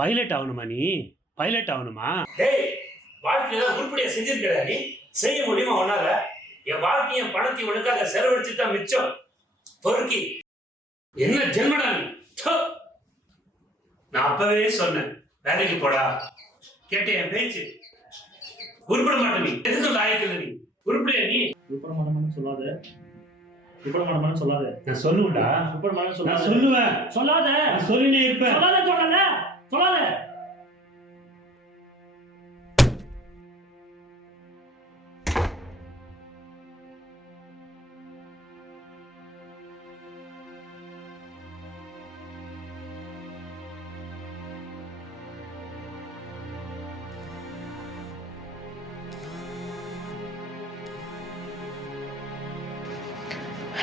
Pilot ஆகணுமா நீ? Pilot ஆகணுமா? டேய், வாழ்க்கையில உருப்படியா செஞ்சிருக்கடா நீ? செய்ய முடியுமா உன்னால? என் வாழ்க்கையும் பணத்தையும் உனக்காக செலவழிச்சு தான் மிச்சம். பொறுக்கி என்ன ஜென்மடா நீ? நான் அப்பவே சொன்னேன், வேலைக்கு போடா. கேட்டே என் பேச்சு. உருப்பட மாட்டேன் நீ. எதுக்கும் லாயக்கில்லை நீ. உருப்படியா நீ? உருப்பட மாட்டேன்னு சொல்லாத. உருப்பட மாட்டேன்னு சொல்லாத. நான் சொல்லுவேன்டா. உருப்பட மாட்டேன்னு நான் சொல்லாத. சொல்லுவேன். சொல்லாத. நான் சொல்லினே இருப்பேன். சொல்லாத சொல்லாத. சொல்லாத.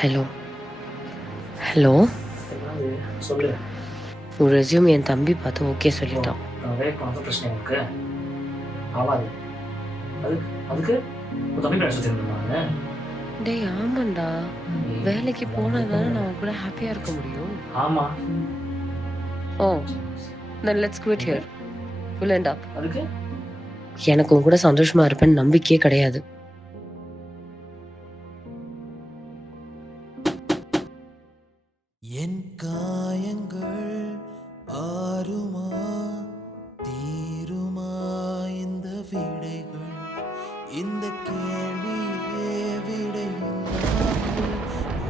ஹலோ ஹலோ சொல்லு. உன் ரெஸ்யூம் என் தம்பி பார்த்து ஓகே சொல்லிட்டான். நிறைய பிரச்சனை இருக்கு. ஆமாது. அதுக்கு உன் தம்பி பேச தெரியுமா? டேய் ஆமாண்டா, வேலைக்கு போனாதானே நான் கூட ஹாப்பியா இருக்க முடியும். ஆமா. ஓ then let's quit here. We'll end up. அதுக்கு எனக்கு உன் கூட சந்தோஷமா இருப்பேன்னு நம்பிக்கையே கிடையாது. என் காயங்கள் ஆறுமா தீருமா இந்த விடைகள், இந்த கேள்வியே விடையில்லாமல்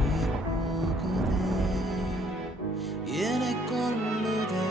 உயிர் போகுதே, என்னை கொல்லுதே.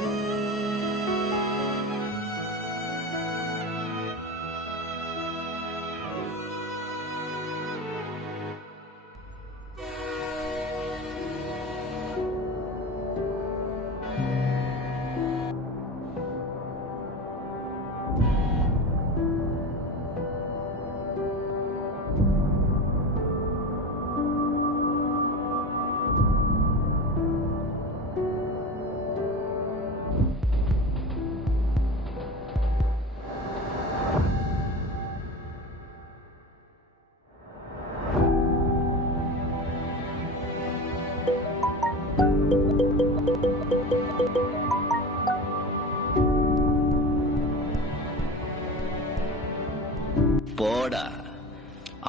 போடா,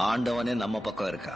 ஆண்டவனே நம்ம பக்கம் இருக்கா.